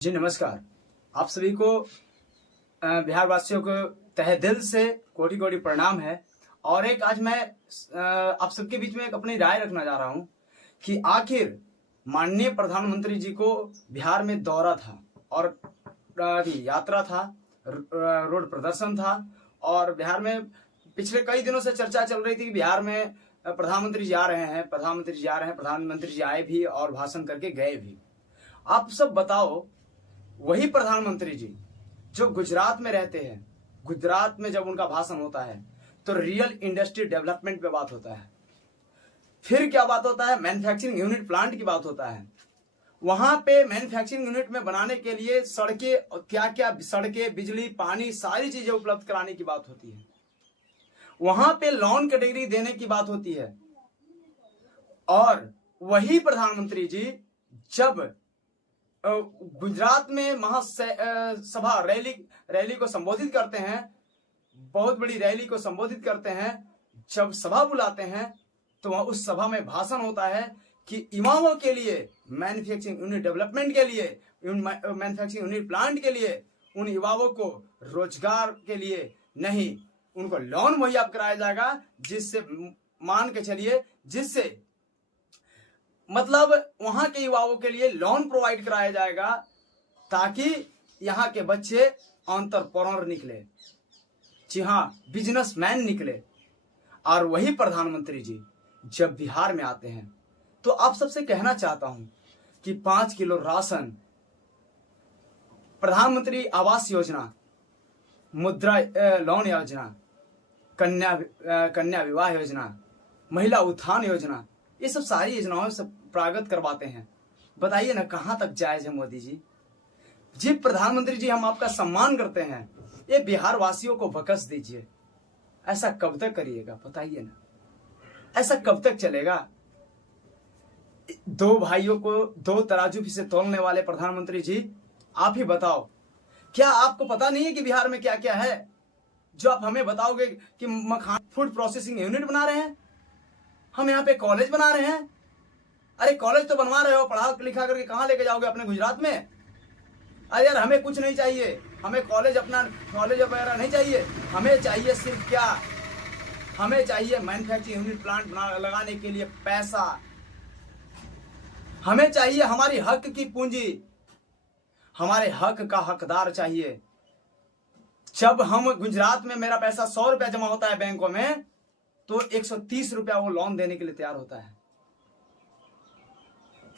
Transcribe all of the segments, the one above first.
जी नमस्कार। आप सभी को बिहार वासियों को तहे दिल से कोटि कोटि प्रणाम है। और एक आज मैं आप सबके बीच में एक अपनी राय रखना चाह रहा हूं कि आखिर माननीय प्रधानमंत्री जी को बिहार में दौरा था और यात्रा था, रोड प्रदर्शन था और बिहार में पिछले कई दिनों से चर्चा चल रही थी कि बिहार में प्रधानमंत्री जी आ रहे हैं, प्रधानमंत्री जी आए भी और भाषण करके गए भी। आप सब बताओ, वही प्रधानमंत्री जी जो गुजरात में रहते हैं, गुजरात में जब उनका भाषण होता है तो रियल इंडस्ट्री डेवलपमेंट पे बात होता है। फिर क्या बात होता है? मैन्युफैक्चरिंग यूनिट प्लांट की बात होता है। वहां पे मैन्युफैक्चरिंग यूनिट में बनाने के लिए सड़कें, क्या क्या सड़कें, बिजली, पानी, सारी चीजें उपलब्ध कराने की बात होती है। वहां पे लोन कैटेगरी देने की बात होती है। और वही प्रधानमंत्री जी जब गुजरात में महासभा रैली को संबोधित करते हैं, बहुत बड़ी रैली को संबोधित करते हैं, जब सभा बुलाते हैं तो वह उस सभा में भाषण होता है कि युवाओं के लिए, मैन्युफैक्चरिंग यूनिट डेवलपमेंट के लिए, मैन्युफैक्चरिंग यूनिट प्लांट के लिए, उन युवाओं को रोजगार के लिए नहीं, उनको लोन मुहैया कराया जाएगा, जिससे मान के चलिए, जिससे मतलब वहां के युवाओं के लिए लोन प्रोवाइड कराया जाएगा ताकि यहाँ के बच्चे एंटरप्रेन्योर निकले, जी हाँ, बिजनेसमैन निकले। और वही प्रधानमंत्री जी जब बिहार में आते हैं तो आप सबसे कहना चाहता हूं कि 5 किलो राशन, प्रधानमंत्री आवास योजना, मुद्रा लोन योजना, कन्या विवाह योजना, महिला उत्थान योजना, ये सब सारी योजनाओं से प्रागत करवाते हैं। बताइए ना, कहां तक जायज है मोदी जी? जी प्रधानमंत्री जी, हम आपका सम्मान करते हैं, ये बिहार वासियों को बकस दीजिए। ऐसा कब तक करिएगा? बताइए ना, ऐसा कब तक चलेगा? दो भाइयों को दो तराजू से तोलने वाले प्रधानमंत्री जी, आप ही बताओ, क्या आपको पता नहीं है कि बिहार में क्या क्या है जो आप हमें बताओगे कि मखान फूड प्रोसेसिंग यूनिट बना रहे हैं, हम यहाँ पे कॉलेज बना रहे हैं। अरे कॉलेज तो बनवा रहे हो, पढ़ा लिखा करके कहाँ लेके जाओगे? अपने गुजरात में? अरे यार, हमें कुछ नहीं चाहिए, हमें कॉलेज वगैरह नहीं चाहिए। हमें चाहिए सिर्फ क्या? हमें चाहिए मैन्युफैक्चरिंग यूनिट प्लांट लगाने के लिए पैसा। हमें चाहिए हमारी हक की पूंजी, हमारे हक का हकदार चाहिए। जब हम गुजरात में, मेरा पैसा 100 रुपया जमा होता है बैंकों में, तो 130 रुपया वो लोन देने के लिए तैयार होता है।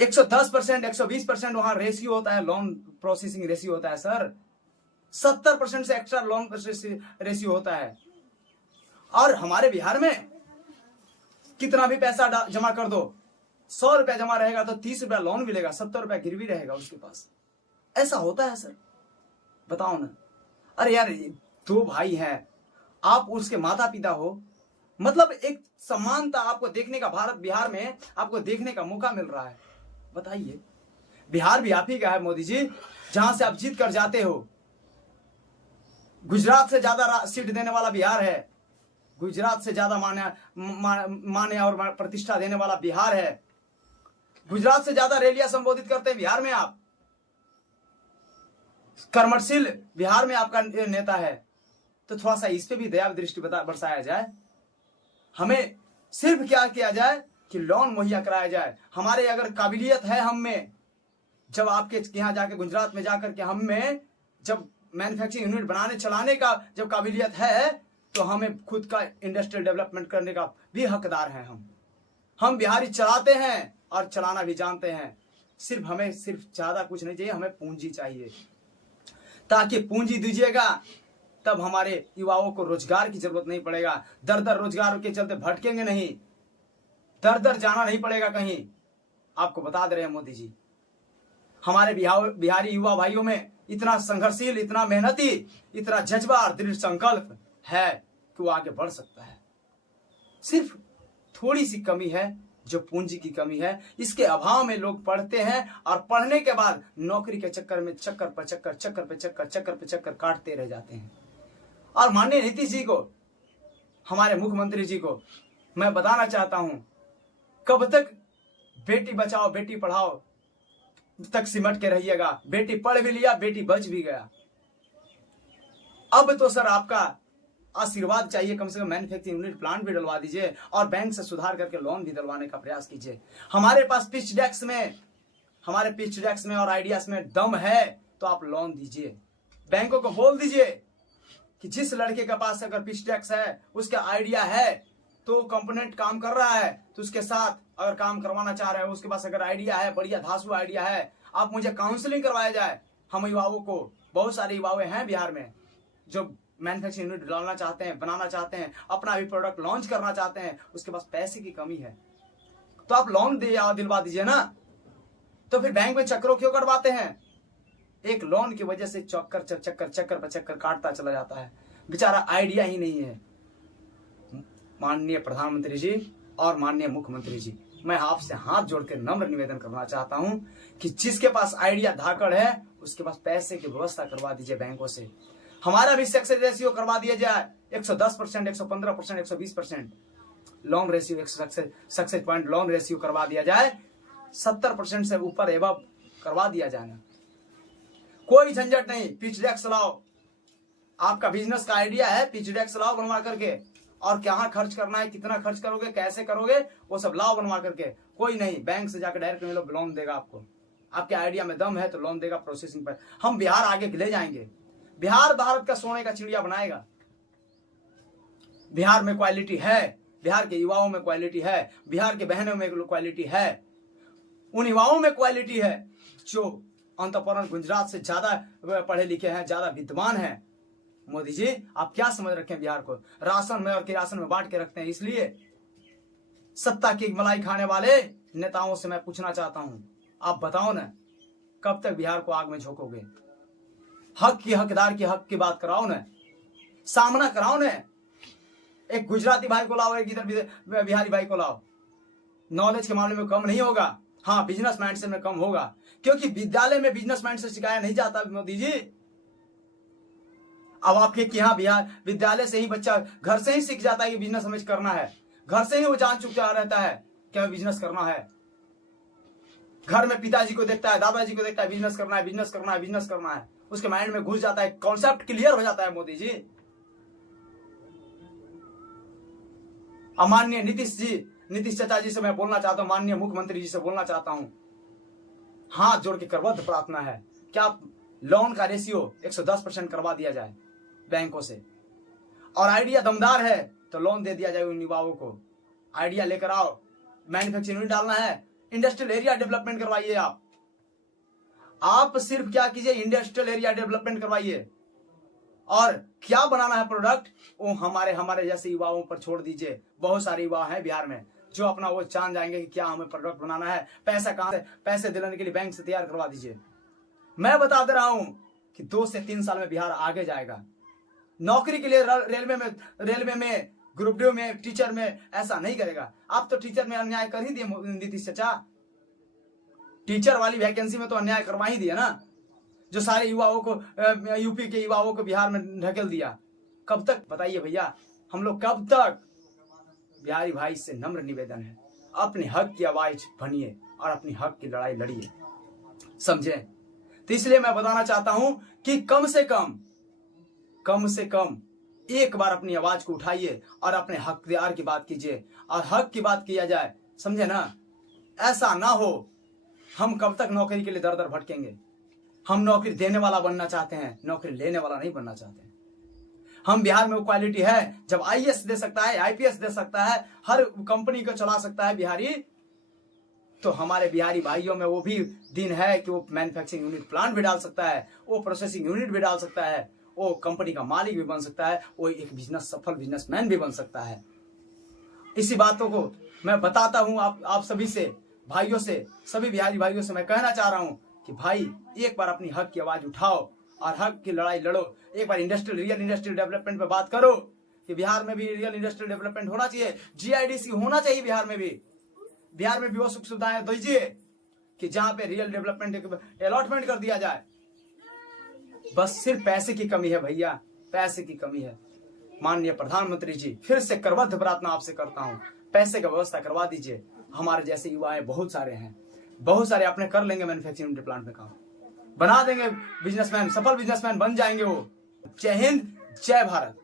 110%, 120% वहां रेशियो होता है, लोन प्रोसेसिंग रेशियो होता है सर। 70% से एक्स्ट्रा लोन रेशियो होता है। और हमारे बिहार में कितना भी पैसा जमा कर दो, 100 रुपया जमा रहेगा तो 30 रुपया लोन मिलेगा, 70 रुपया गिरवी रहेगा उसके पास। ऐसा होता है सर, बताओ ना। अरे यार, 2 भाई हैं, आप उसके माता पिता हो, मतलब एक समानता आपको देखने का, बिहार में आपको देखने का मौका मिल रहा है। बताइए, बिहार भी आप ही का है मोदी जी, जहां से आप जीत कर जाते हो। गुजरात से ज्यादा सीट देने वाला बिहार है, गुजरात से ज्यादा मान्य और प्रतिष्ठा देने वाला बिहार है, गुजरात से ज्यादा रैलियां संबोधित करते हैं बिहार में आप, कर्मठशील बिहार में आपका नेता है। तो थोड़ा सा इस पे भी दया दृष्टि बरसाया जाए। हमें सिर्फ क्या किया जाए कि लोन मुहैया कराया जाए। हमारे अगर काबिलियत है हम में, जब आपके यहाँ जाके गुजरात में जाकर के हम में जब मैन्युफैक्चरिंग यूनिट बनाने चलाने का जब काबिलियत है, तो हमें खुद का इंडस्ट्रियल डेवलपमेंट करने का भी हकदार हैं। हम बिहारी चलाते हैं और चलाना भी जानते हैं। हमें सिर्फ ज्यादा कुछ नहीं चाहिए, हमें पूंजी चाहिए, ताकि पूंजी दीजिएगा तब हमारे युवाओं को रोजगार की जरूरत नहीं पड़ेगा। दर दर रोजगार के चलते भटकेंगे नहीं, दर दर जाना नहीं पड़ेगा कहीं। आपको बता दे रहे हैं मोदी जी, हमारे बिहारी युवा भाइयों में इतना संघर्षशील, इतना मेहनती, इतना जज्बा और दृढ़ संकल्प है कि वो आगे बढ़ सकता है। सिर्फ थोड़ी सी कमी है, जो पूंजी की कमी है। इसके अभाव में लोग पढ़ते हैं और पढ़ने के बाद नौकरी के चक्कर में चक्कर पे चक्कर काटते रह जाते हैं। और माननीय नीतीश जी को, हमारे मुख्यमंत्री जी को मैं बताना चाहता हूं, कब तक बेटी बचाओ बेटी पढ़ाओ तक सिमट के रहिएगा। बेटी पढ़ भी लिया, बेटी बच भी गया। अब तो सर आपका आशीर्वाद चाहिए, कम से कम मैन्युफैक्चरिंग यूनिट प्लांट भी डलवा दीजिए और बैंक से सुधार करके लोन भी दिलवाने का प्रयास कीजिए। हमारे पास पिच डेस्क में और आइडियाज में दम है तो आप लोन दीजिए। बैंकों को बोल दीजिए कि जिस लड़के के पास अगर पिच डेस्क है, उसका आइडिया है, तो कंपोनेंट काम कर रहा है, तो उसके साथ अगर काम करवाना चाह रहे हो, उसके पास अगर आइडिया है, बढ़िया धांसू आइडिया है, आप मुझे काउंसलिंग करवाया जाए। हम युवाओं को, बहुत सारे युवाएं हैं बिहार में जो मैन्युफैक्चरिंग यूनिट डालना चाहते हैं, बनाना चाहते हैं, अपना भी प्रोडक्ट लॉन्च करना चाहते हैं, उसके पास पैसे की कमी है, तो आप लोन दिलवा दीजिए ना। तो फिर बैंक में चक्रों क्यों करवाते हैं? एक लोन की वजह से चक्कर पर चक्कर काटता चला जाता है, बेचारा आइडिया ही नहीं है। माननीय प्रधानमंत्री जी और माननीय मुख्यमंत्री जी, मैं आपसे हाथ जोड़कर नम्र निवेदन करना चाहता हूं कि जिसके पास आइडिया धाकड़ है, उसके पास पैसे की व्यवस्था करवा दीजिए बैंकों से। हमारा भी सक्सेस रेशियो करवा दिया जाए 110%, 115%, 120% loan ratio, success point loan ratio करवा दिया जाए, 70% से ऊपर एबव करवा दिया जाए ना। कोई झंझट नहीं, पिच डेस्क लाओ। आपका बिजनेस का आइडिया है, पिच डेस्क लाओ बनवा करके, और क्या खर्च करना है, कितना खर्च करोगे, कैसे करोगे, वो सब लाओ बनवा करके। कोई नहीं, बैंक से जाकर डायरेक्ट मिलो, लोन देगा आपको। आपके आइडिया में दम है तो लोन देगा प्रोसेसिंग पर। हम बिहार आगे ले जाएंगे। बिहार भारत का सोने का चिड़िया बनाएगा। बिहार में क्वालिटी है, बिहार के युवाओं में क्वालिटी है, बिहार के बहनों में क्वालिटी है, उन युवाओं में क्वालिटी है जो अंतःपुर गुजरात से ज्यादा पढ़े लिखे हैं, ज्यादा विद्वान हैं। मोदी जी, आप क्या समझ रखे हैं बिहार को? राशन में और किरासन में बांट के रखते हैं। इसलिए सत्ता की मलाई खाने वाले नेताओं से मैं पूछना चाहता हूं, आप बताओ ना, कब तक बिहार को आग में झोंकोगे? हक की, हकदार की हक की बात कराओ ना, सामना कराओ ना। एक गुजराती भाई को लाओ, एक इधर बिहारी भाई को लाओ। नॉलेज के मामले में कम नहीं होगा, हाँ बिजनेस माइंड से में कम होगा, क्योंकि विद्यालय में बिजनेस माइंड से सिखाया नहीं जाता मोदी जी। अब आपके यहाँ बिहार विद्यालय से ही बच्चा घर से ही सीख जाता है कि बिजनेस हमें करना है। घर से ही वो जान चुका रहता है क्या बिजनेस करना है। घर में पिताजी को देखता है, दादाजी को देखता है, बिजनेस करना है, बिजनेस करना है, बिजनेस करना है, उसके माइंड में घुस जाता है, कॉन्सेप्ट क्लियर हो जाता है। मोदी जी, माननीय नीतीश चाचा जी से मैं बोलना चाहता हूं, माननीय मुख्यमंत्री जी से बोलना चाहता हूं, हाथ जोड़ के करबद्ध प्रार्थना है कि आप लोन का रेशियो 110% करवा दिया जाए बैंकों से, और आइडिया दमदार है तो लोन दे दिया जाए उन युवाओं को। आइडिया लेकर आओ, मैन्युफैक्चरिंग यूनिट डालना है, इंडस्ट्रियल एरिया डेवलपमेंट करवाइए। आप सिर्फ क्या कीजिए, इंडस्ट्रियल एरिया डेवलपमेंट करवाइए, और क्या बनाना है प्रोडक्ट वो हमारे जैसे युवाओं पर छोड़ दीजिए। बहुत सारे युवा हैं बिहार में जो अपना वो जान जाएंगे कि क्या हमें प्रोडक्ट बनाना है, पैसा कहां से, पैसे दिलाने के लिए बैंक से तैयार करवा दीजिए। मैं बता दे रहा हूं कि 2 से 3 साल में बिहार आगे जाएगा। नौकरी के लिए रेलवे में, ग्रुप डी में, टीचर में ऐसा नहीं करेगा। आप तो टीचर में अन्याय कर ही दिए नीतीश चाचा, टीचर वाली वैकेंसी में तो अन्याय करवा ही दिया ना, जो सारे युवाओं को, यूपी के युवाओं को बिहार में ढकेल दिया। कब तक बताइए भैया, हम लोग कब तक? बिहारी भाई से नम्र निवेदन है, अपने हक की आवाज बनिए और अपनी हक की लड़ाई लड़िए, समझे? तो इसलिए मैं बताना चाहता हूं कि कम से कम एक बार अपनी आवाज को उठाइए और अपने हकदार की बात कीजिए, और हक की बात किया जाए, समझे ना? ऐसा ना हो, हम कब तक नौकरी के लिए दर दर भटकेंगे? हम नौकरी देने वाला बनना चाहते हैं, नौकरी लेने वाला नहीं बनना चाहते हैं। हम बिहार में वो क्वालिटी है, जब आईएएस दे सकता है, आईपीएस दे सकता है, हर कंपनी को चला सकता है बिहारी, तो हमारे बिहारी भाइयों में वो भी दिन है कि वो मैन्युफैक्चरिंग यूनिट प्लांट भी डाल सकता है, वो प्रोसेसिंग यूनिट भी डाल सकता है, वो कंपनी का मालिक भी बन सकता है, वो एक सफल बिजनेसमैन भी बन सकता है। इसी बातों को मैं बताता हूं आप सभी से, भाइयों से, सभी बिहारी भाइयों से मैं कहना चाह रहा हूं कि भाई एक बार अपनी हक की आवाज उठाओ और हक की लड़ाई लड़ो। एक बार रियल इंडस्ट्रियल डेवलपमेंट पे बात करो कि बिहार में भी रियल इंडस्ट्रियल डेवलपमेंट होना चाहिए, जीआईडीसी होना चाहिए बिहार में भी वो सुख सुविधाएं दीजिए कि जहां पे रियल डेवलपमेंट अलॉटमेंट कर दिया जाए। बस सिर्फ पैसे की कमी है भैया, पैसे की कमी है। माननीय प्रधानमंत्री जी, फिर से करबद्ध प्रार्थना आपसे करता हूं, पैसे का व्यवस्था करवा दीजिए। हमारे जैसे युवाएं बहुत सारे हैं, बहुत सारे अपने कर लेंगे मैन्युफैक्चरिंग प्लांट में काम, बना देंगे बिजनेसमैन, सफल बिजनेसमैन बन जाएंगे वो। जय हिंद, जय भारत।